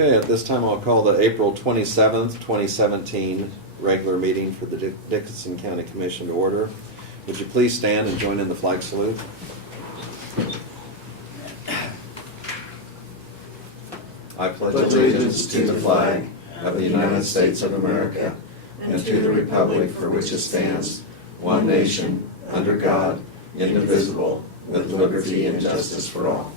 Okay, at this time I'll call the April 27th, 2017 regular meeting for the Dickinson County Commission to order. Would you please stand and join in the flag salute? I pledge Allegiance to the flag of the United States of America and to the republic for which it stands, one nation, under God, indivisible, with liberty and justice for all.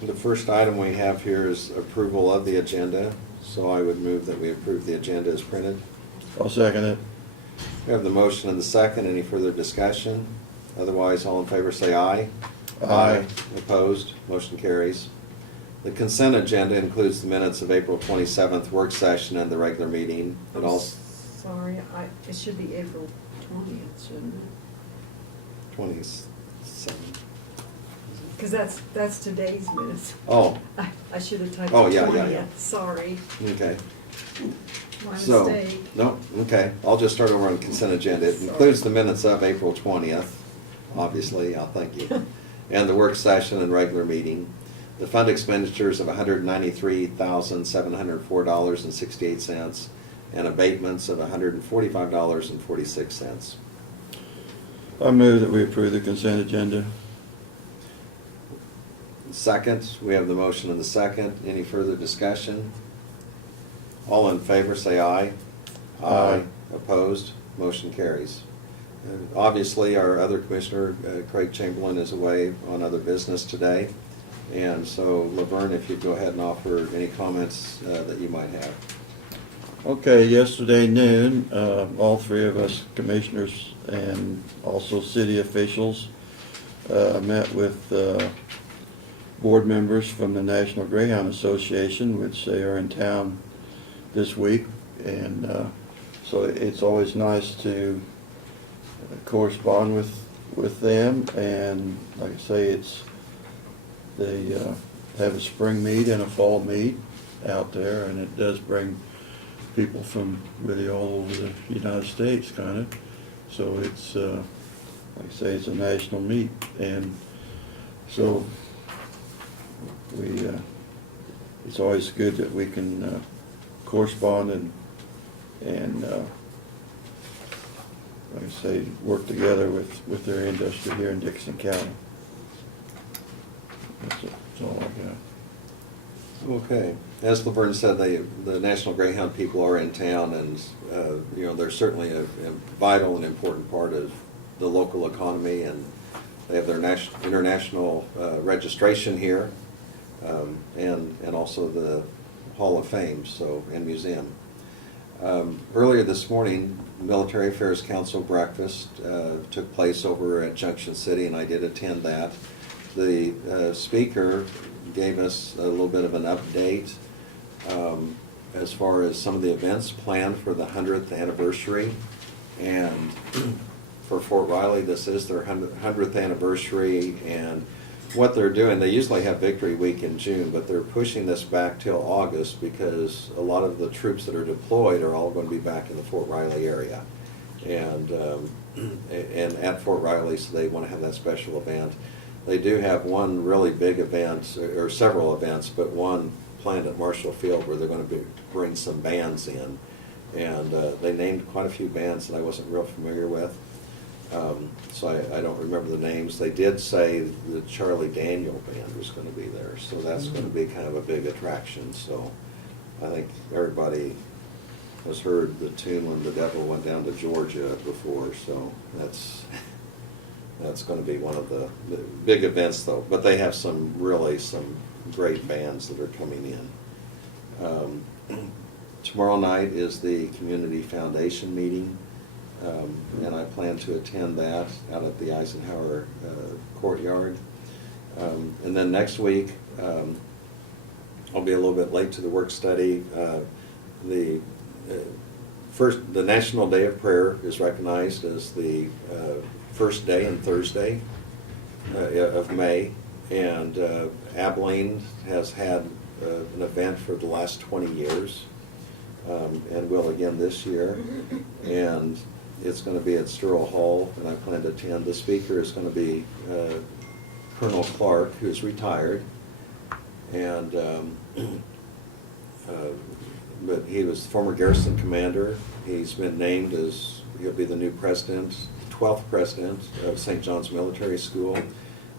The first item we have here is approval of the agenda, so I would move that we approve the agenda as printed. I'll second it. We have the motion and the second. Any further discussion? Otherwise, all in favor say aye. Aye. Opposed? Motion carries. The consent agenda includes the minutes of April 27th work session and the regular meeting. It also Sorry, it should be April 20th, shouldn't it? 27. Because that's today's minutes. Oh, I should have typed 20th. Oh, yeah. Sorry, okay. my So, mistake. no, okay. I'll just start over on consent agenda. It Sorry. includes the minutes of April 20th, obviously, thank you, and the work session and regular meeting. The fund expenditures of $193,704.68 and abatements of $145.46. I move that we approve the consent agenda. Second, we have the motion and the second. Any further discussion? All in favor say aye. Aye. Opposed? Motion carries. Obviously, our other commissioner, Craig Chamberlain, is away on other business today. And so, Laverne, if you'd go ahead and offer any comments that you might have. Okay, yesterday noon, all three of us commissioners and also city officials met with board members from the National Greyhound Association, which they are in town this week. And so it's always nice to correspond with them. And like I say, they have a spring meet and a fall meet out there, and it does bring people from really all over the United States, kind of. So it's, like I say, it's a national meet, and so it's always good that we can correspond and like I say, work together with their industry here in Dickinson County. That's all I got. Okay. As Laverne said, the National Greyhound people are in town, and they're certainly a vital and important part of the local economy, and they have their international registration here, and also the Hall of Fame, and museum. Earlier this morning, Military Affairs Council breakfast took place over at Junction City, and I did attend that. The speaker gave us a little bit of an update as far as some of the events planned for the 100th anniversary. And for Fort Riley, this is their 100th anniversary, and what they're doing, they usually have Victory Week in June, but they're pushing this back till August because a lot of the troops that are deployed are all going to be back in the Fort Riley area. And at Fort Riley, so they want to have that special event. They do have one really big event, or several events, but one planned at Marshall Field where they're going to bring some bands in. And they named quite a few bands that I wasn't real familiar with. So I don't remember the names. They did say the Charlie Daniel Band was going to be there, so that's going to be kind of a big attraction. So I think everybody has heard the tune When the Devil Went Down to Georgia before, so that's going to be one of the big events, though. But they have some great bands that are coming in. Tomorrow night is the Community Foundation meeting, and I plan to attend that out at the Eisenhower Courtyard. And then next week, I'll be a little bit late to the work study. The National Day of Prayer is recognized as the first day and Thursday of May, and Abilene has had an event for the last 20 years, and will again this year. And It's going to be at Sterl Hall, and I plan to attend. The speaker is going to be Colonel Clark, who's retired, and but he was the former garrison commander. He's been named as, he'll be the new president, 12th president of St. John's Military School,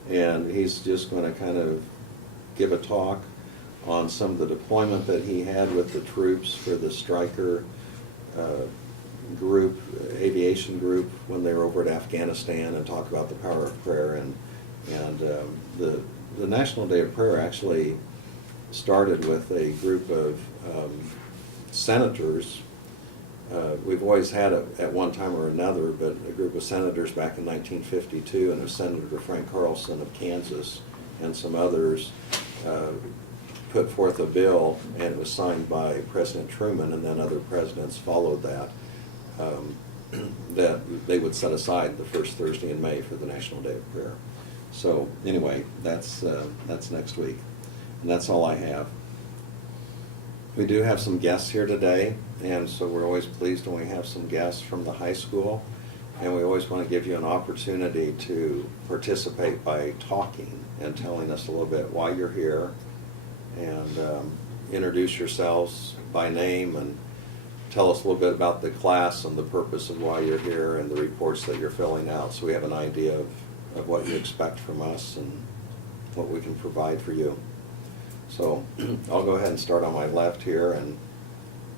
and he's just going to kind of give a talk on some of the deployment that he had with the troops for the Stryker group, aviation group, when they were over at Afghanistan, and talk about the power of prayer. And the National Day of Prayer actually started with a group of senators. We've always had at one time or another, but a group of senators back in 1952, and it was Senator Frank Carlson of Kansas and some others put forth a bill, and it was signed by President Truman, and then other presidents followed that, that they would set aside the first Thursday in May for the National Day of Prayer. So anyway, that's next week, and that's all I have. We do have some guests here today, and so we're always pleased when we have some guests from the high school, and we always want to give you an opportunity to participate by talking and telling us a little bit why you're here, and introduce yourselves by name and tell us a little bit about the class and the purpose of why you're here and the reports that you're filling out, so we have an idea of what you expect from us and what we can provide for you. So I'll go ahead and start on my left here, and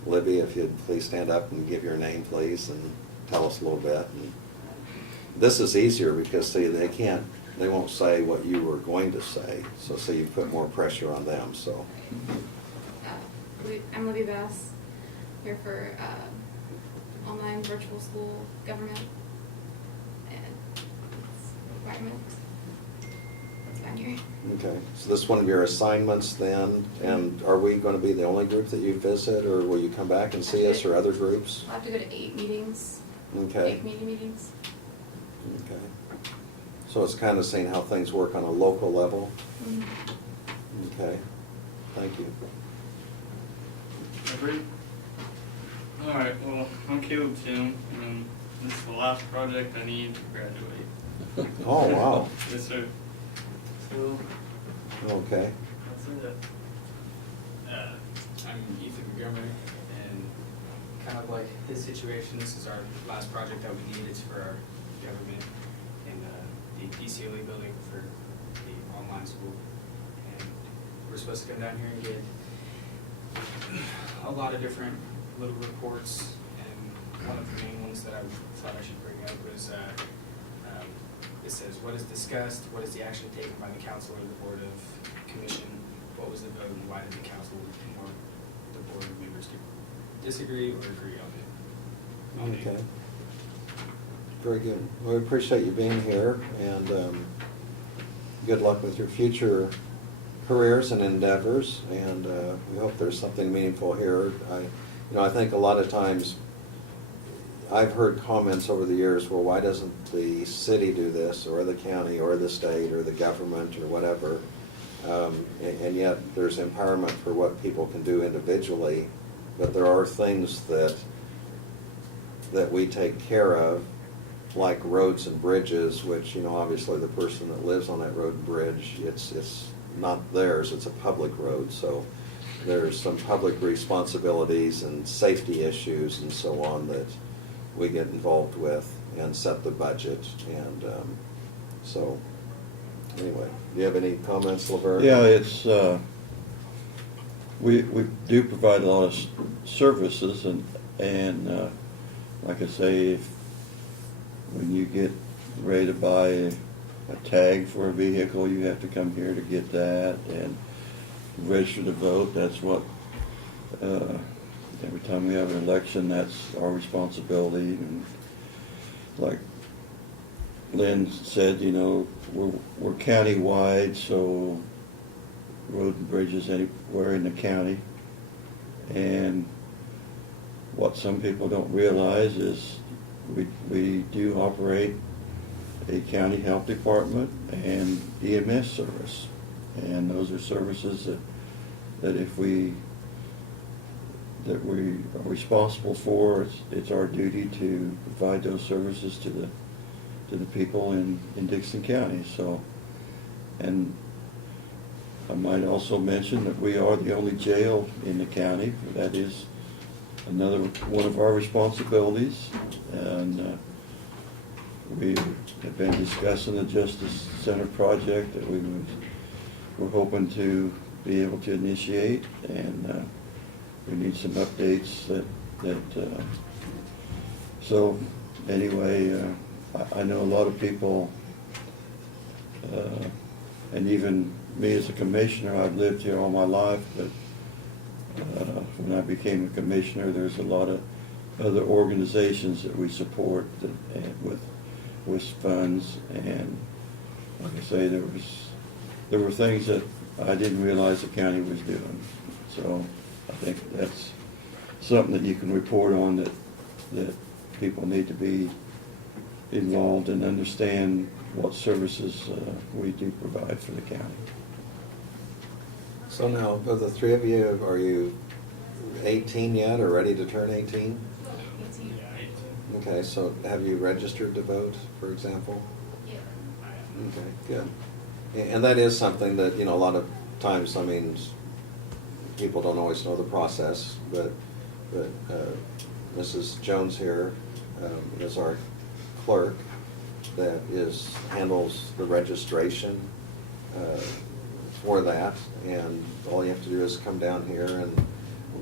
Libby, if you'd please stand up and give your name, please, and tell us a little bit. And this is easier because, see, they won't say what you were going to say, so you put more pressure on them. So I'm Libby Bass, here for online virtual school government and requirements. That's why I'm here. okay, so this is one of your assignments then, and are we going to be the only group that you visit, or will you come back and see us, or other groups? I'll have to go to 8 meetings. Okay. 8 community meetings. Okay. So it's kind of seeing how things work on a local level? Mm-hmm. Okay, thank you. Agreed. Alright, well, I'm Caleb Tim, and this is the last project I need to graduate. Oh, wow. Yes, sir. So, Okay. that's it. I'm Ethan Montgomery, and kind of like his situation, this is our last project that we need. It's for our government in the PCOE building for the online school. And we're supposed to come down here and get a lot of different little reports, and one of the main ones that I thought I should bring up was it says, what is discussed, what is the action taken by the council or the board of commission, what was the vote, and why did the council or the board members disagree or agree on it? Okay. Very good. Well, we appreciate you being here, and good luck with your future careers and endeavors, and we hope there's something meaningful here. I think a lot of times I've heard comments over the years, well, why doesn't the city do this, or the county, or the state, or the government, or whatever? And yet there's empowerment for what people can do individually, but there are things that we take care of, like roads and bridges, which, obviously the person that lives on that road and bridge, it's not theirs, it's a public road, so there's some public responsibilities and safety issues and so on that we get involved with and set the budget, and so anyway, do you have any comments, Laverne? Yeah, it's, we do provide a lot of services, and like I say, when you get ready to buy a tag for a vehicle, you have to come here to get that, and register to vote. That's what, every time we have an election, that's our responsibility. And like Lynn said, we're county-wide, so road and bridges anywhere in the county. And what some people don't realize is we do operate a county health department and EMS service. And those are services that if we that we are responsible for. It's our duty to provide those services to the people in Dixon County, so. And I might also mention that we are the only jail in the county. That is another one of our responsibilities. And we have been discussing the Justice Center project that we're hoping to be able to initiate, and we need some updates so anyway, I know a lot of people, and even me as a commissioner, I've lived here all my life, but when I became a commissioner, there's a lot of other organizations that we support with funds, and like I say, there were things that I didn't realize the county was doing. So I think that's something that you can report on, that people need to be involved and understand what services we do provide for the county. So now, of the three of you, are you 18 yet or ready to turn 18? 18. Yeah, Okay, so have you registered to vote, for example? Yeah. Okay, good. And that is something that, a lot of times, people don't always know the process, but Mrs. Jones here is our clerk that handles the registration for that, and all you have to do is come down here. And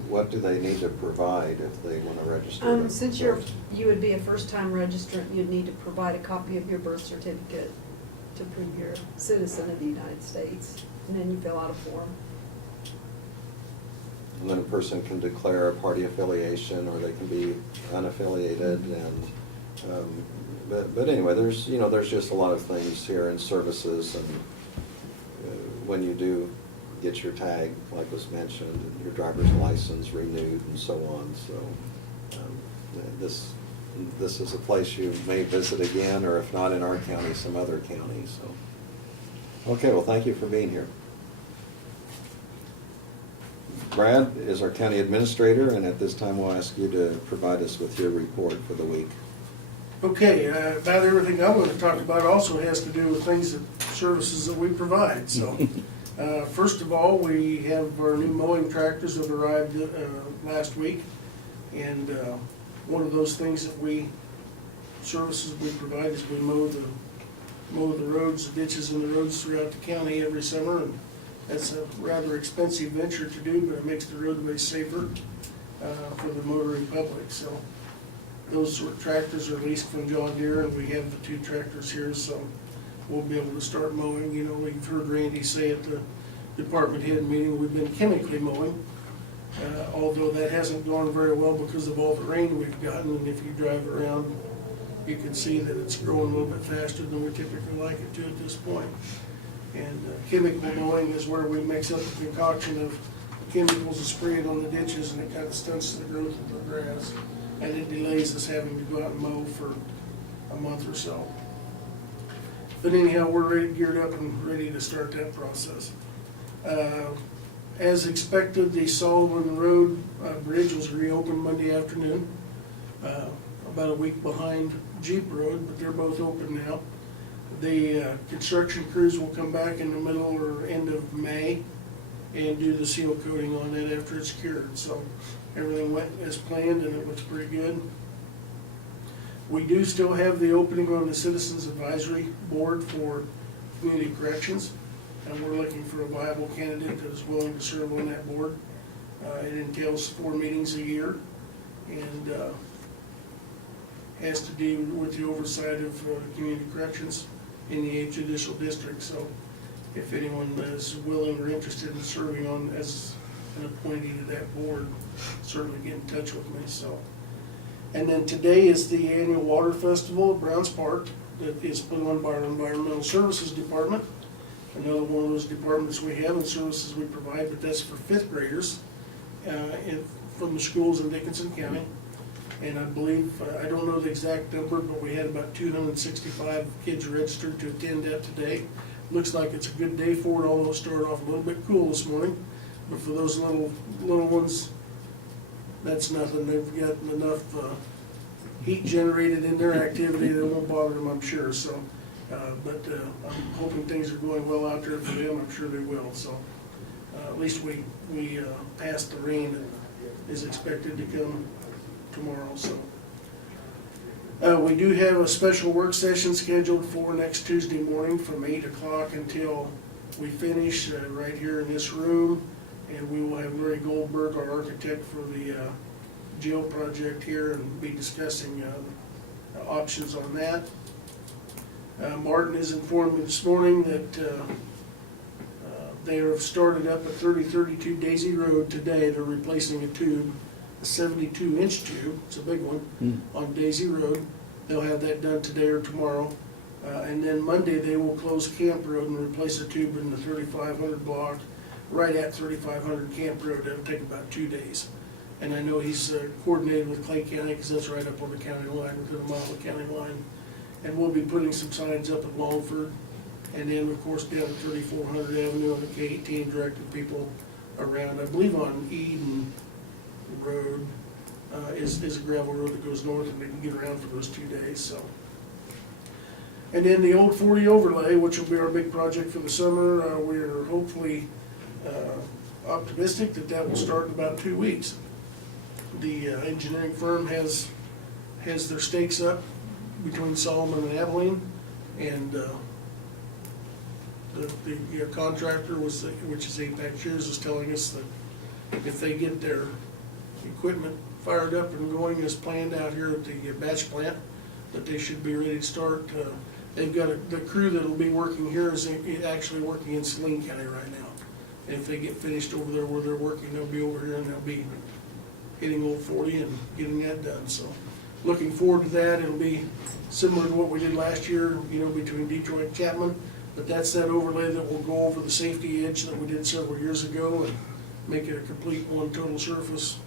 what do they need to provide if they want to register? to Since vote? you would be a first-time registrant, you'd need to provide a copy of your birth certificate to prove you're a citizen of the United States, and then you fill out a form. And then a person can declare a party affiliation, or they can be unaffiliated, and, but anyway, there's just a lot of things here in services, and when you do get your tag, like was mentioned, and your driver's license renewed and so on, so this is a place you may visit again, or if not in our county, some other county, so. Okay, well, thank you for being here. Brad is our county administrator, and at this time we'll ask you to provide us with your report for the week. Okay, about everything I'm going to talk about also has to do with services that we provide. So, first of all, we have our new mowing tractors that arrived last week, and one of those things services we provide is we mow the roads, the ditches, and the roads throughout the county every summer, and that's a rather expensive venture to do, but it makes the roadways safer for the motoring public. So those tractors are leased from John Deere, and we have the 2 tractors here, so we'll be able to start mowing. We've heard Randy say at the department head meeting, we've been chemically mowing, although that hasn't gone very well because of all the rain we've gotten, and if you drive around, you can see that it's growing a little bit faster than we typically like it to at this point. And chemical mowing is where we mix up a concoction of chemicals and spray it on the ditches, and it kind of stunts the growth of the grass, and it delays us having to go out and mow for a month or so. But anyhow, we're geared up and ready to start that process. As expected, the Sullivan Road Bridge was reopened Monday afternoon, about a week behind Jeep Road, but they're both open now. The construction crews will come back in the middle or end of May and do the seal coating on it after it's cured. So everything went as planned, and it looks pretty good. We do still have the opening on the Citizens Advisory Board for Community Corrections, and we're looking for a viable candidate that is willing to serve on that board. It entails 4 meetings a year, and has to do with the oversight of community corrections in the 8th Judicial District. So if anyone is willing or interested in serving on as an appointee to that board, certainly get in touch with me. So, and then today is the annual Water Festival at Browns Park that is put on by our Environmental Services Department. Another one of those departments we have and services we provide, but that's for 5th graders from the schools in Dickinson County. And I believe, I don't know the exact number, but we had about 265 kids registered to attend that today. Looks like it's a good day for it, although it started off a little bit cool this morning. But for those little ones that's nothing. They've got enough heat generated in their activity that won't bother them, I'm sure, so. But I'm hoping things are going well out there for them, I'm sure they will, so. At least we passed the rain that is expected to come tomorrow, so. We do have a special work session scheduled for next Tuesday morning from 8 o'clock until we finish right here in this room. And we will have Larry Goldberg, our architect for the jail project here, and be discussing options on that. Martin has informed me this morning that they have started up at 3032 Daisy Road today. They're replacing a tube, a 72-inch tube, it's a big one, on Daisy Road. They'll have that done today or tomorrow. And then Monday, they will close Camp Road and replace a tube in the 3500 block, right at 3500 Camp Road. It'll take about 2 days. And I know he's coordinated with Clay County, because that's right up on the county line, within a mile of the county line. And we'll be putting some signs up at Longford, and then, of course, down at 3400 Avenue on the K-18, directing people around. I believe on Eden Road is a gravel road that goes north, and they can get around for those 2 days, so. And then the Old 40 overlay, which will be our big project for the summer, we're hopefully optimistic that that will start in about 2 weeks. The engineering firm has their stakes up between Solomon and Abilene, and the contractor which is Apex Shears, is telling us that if they get their equipment fired up and going as planned out here at the batch plant, that they should be ready to start. They've got the crew that'll be working here is actually working in Saline County right now. And if they get finished over there where they're working, they'll be over here and they'll be hitting Old 40 and getting that done. So looking forward to that. It'll be similar to what we did last year, between Detroit and Chapman. But that's that overlay that will go over the safety edge that we did several years ago and make it a complete one total surface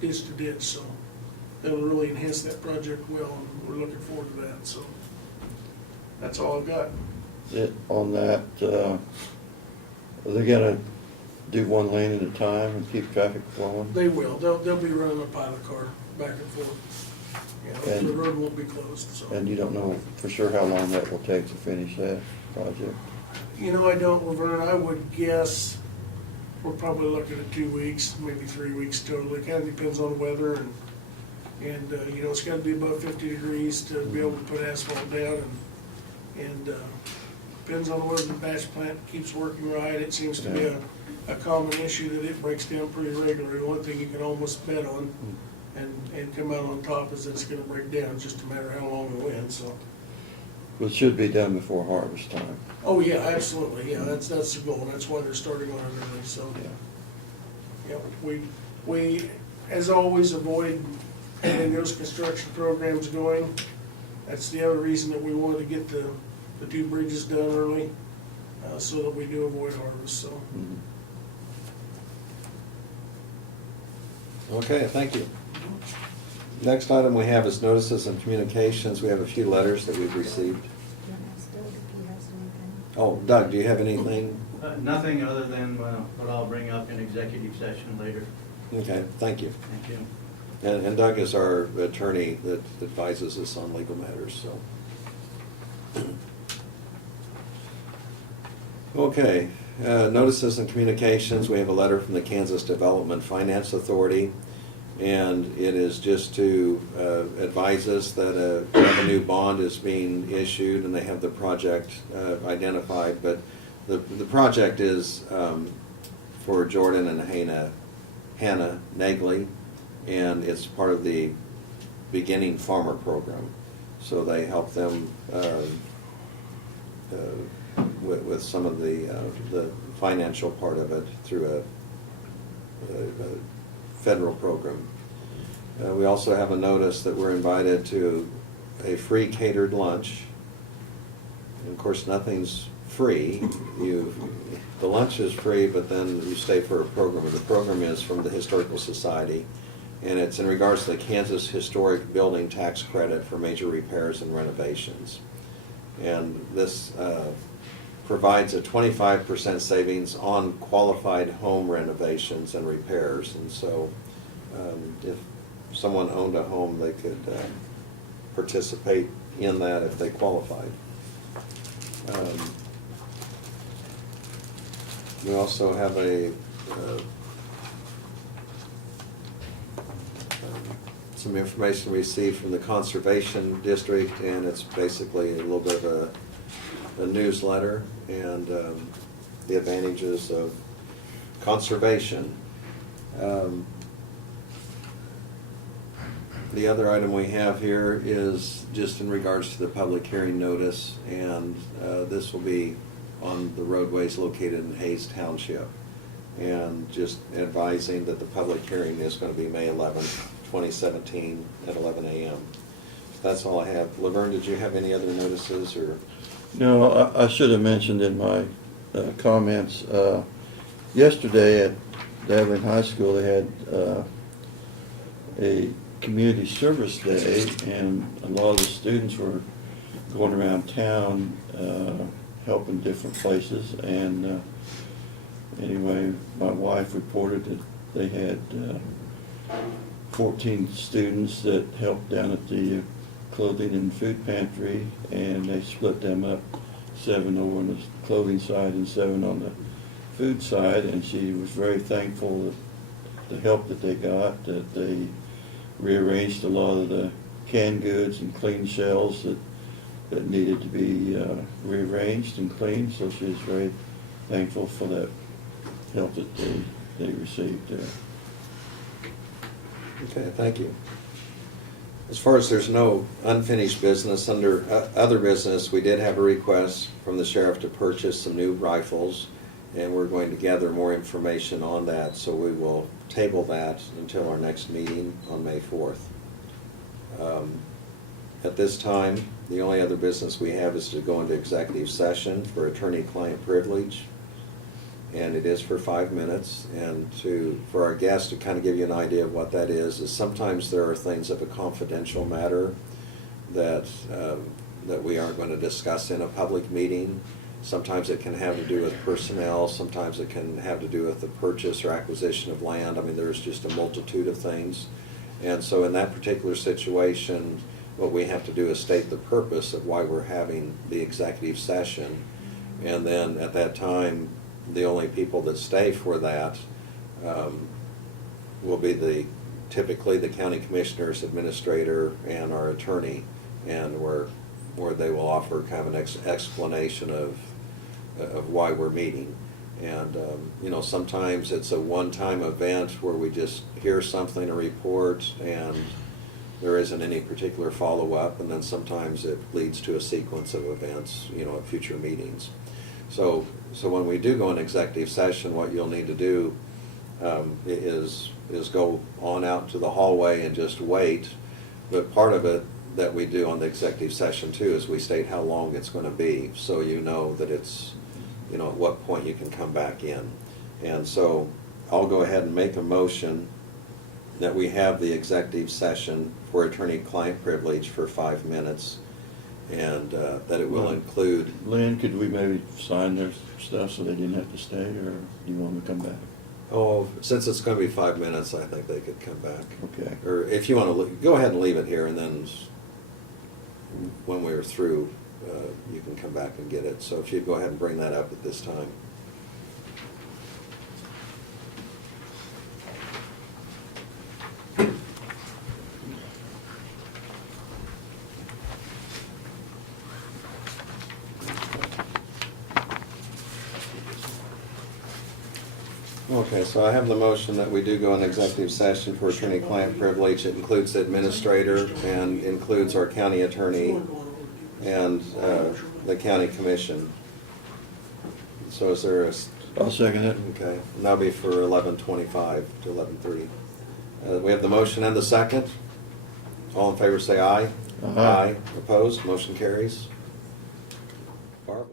ditch to ditch. So that'll really enhance that project well, and we're looking forward to that. So that's all I've got. On that, are they gonna do one lane at a time and keep traffic flowing? They will. They'll be running a pilot car back and forth. Yeah, And- the road won't be closed, so. And you don't know for sure how long that will take to finish that project? I don't, Laverne, I would guess we're probably looking at 2 weeks, maybe 3 weeks total. It kind of depends on weather and it's gotta be above 50 degrees to be able to put asphalt down, and depends on whether the batch plant keeps working right. It seems to be a common issue that it breaks down pretty regularly. One thing you can almost bet on and come out on top is that it's gonna break down. It's just a matter of how long the wind, so. Well, it should be done before harvest time. Oh, yeah, absolutely, yeah, that's the goal, and that's why they're starting on it early, so. Yeah. We, as always, avoid having those construction programs going. That's the other reason that we wanted to get the 2 bridges done early, so that we do avoid harvest, so. Mhm. Okay, thank you. Next item we have is notices and communications. We have a few letters that we've received. Ask Doug if he has anything. Oh, Doug, do you have anything? Nothing other than what I'll bring up in executive session later. Okay, thank you. Thank you. And Doug is our attorney that advises us on legal matters, so. Okay, notices and communications. We have a letter from the Kansas Development Finance Authority, and it is just to advise us that a revenue bond is being issued, and they have the project identified. But the project is for Jordan and Hannah Nagley, and it's part of the Beginning Farmer Program. So they help them with some of the financial part of it through a federal program. We also have a notice that we're invited to a free catered lunch. And of course, nothing's free. The lunch is free, but then you stay for a program. And the program is from the Historical Society, and it's in regards to the Kansas Historic Building Tax Credit for major repairs and renovations. And this provides a 25% savings on qualified home renovations and repairs. And so if someone owned a home, they could participate in that if they qualified. We also have some information received from the Conservation District, and it's basically a little bit of a newsletter and the advantages of conservation. The other item we have here is just in regards to the public hearing notice, and this will be on the roadways located in Hayes Township. And just advising that the public hearing is going to be May 11th, 2017 at 11 a.m. That's all I have. Laverne, did you have any other notices or? No, I should have mentioned in my comments, yesterday at Davenport High School, they had a community service day, and a lot of the students were going around town helping different places. And anyway, my wife reported that they had 14 students that helped down at the clothing and food pantry, and they split them up, 7 over on the clothing side and 7 on the food side. And she was very thankful that the help that they got, that they rearranged a lot of the canned goods and clean shelves that needed to be rearranged and cleaned. So she was very thankful for that help that they received there. Okay, thank you. As far as there's no unfinished business, under other business, we did have a request from the sheriff to purchase some new rifles, and we're going to gather more information on that, so we will table that until our next meeting on May 4th. At this time, the only other business we have is to go into executive session for attorney-client privilege, and it is for 5 minutes. And for our guests to kind of give you an idea of what that is sometimes there are things of a confidential matter that we aren't going to discuss in a public meeting. Sometimes it can have to do with personnel, sometimes it can have to do with the purchase or acquisition of land. I mean, there's just a multitude of things. And so in that particular situation, what we have to do is state the purpose of why we're having the executive session. And then at that time, the only people that stay for that will be typically the county commissioners, administrator, and our attorney, and where they will offer kind of an explanation of why we're meeting. And sometimes it's a one-time event where we just hear something, a report, and there isn't any particular follow-up, and then sometimes it leads to a sequence of events, at future meetings. So when we do go in executive session, what you'll need to do is go on out to the hallway and just wait. But part of it that we do on the executive session too is we state how long it's going to be, so you know that it's, at what point you can come back in. And so I'll go ahead and make a motion that we have the executive session for attorney-client privilege for 5 minutes, and that it will include. Lynn, could we maybe sign their stuff so they didn't have to stay, or you want them to come back? Oh, since it's going to be 5 minutes, I think they could come back. Okay. Or if you want to, go ahead and leave it here, and then when we're through, you can come back and get it. So if you'd go ahead and bring that up at this time. Okay, so I have the motion that we do go in executive session for attorney-client privilege. It includes the administrator and includes our county attorney and the county commission. So is there a? I'll second it. Okay, and that'll be for 11:25 to 11:30. We have the motion and the second. All in favor say aye. Aye. Opposed? Motion carries. Barb?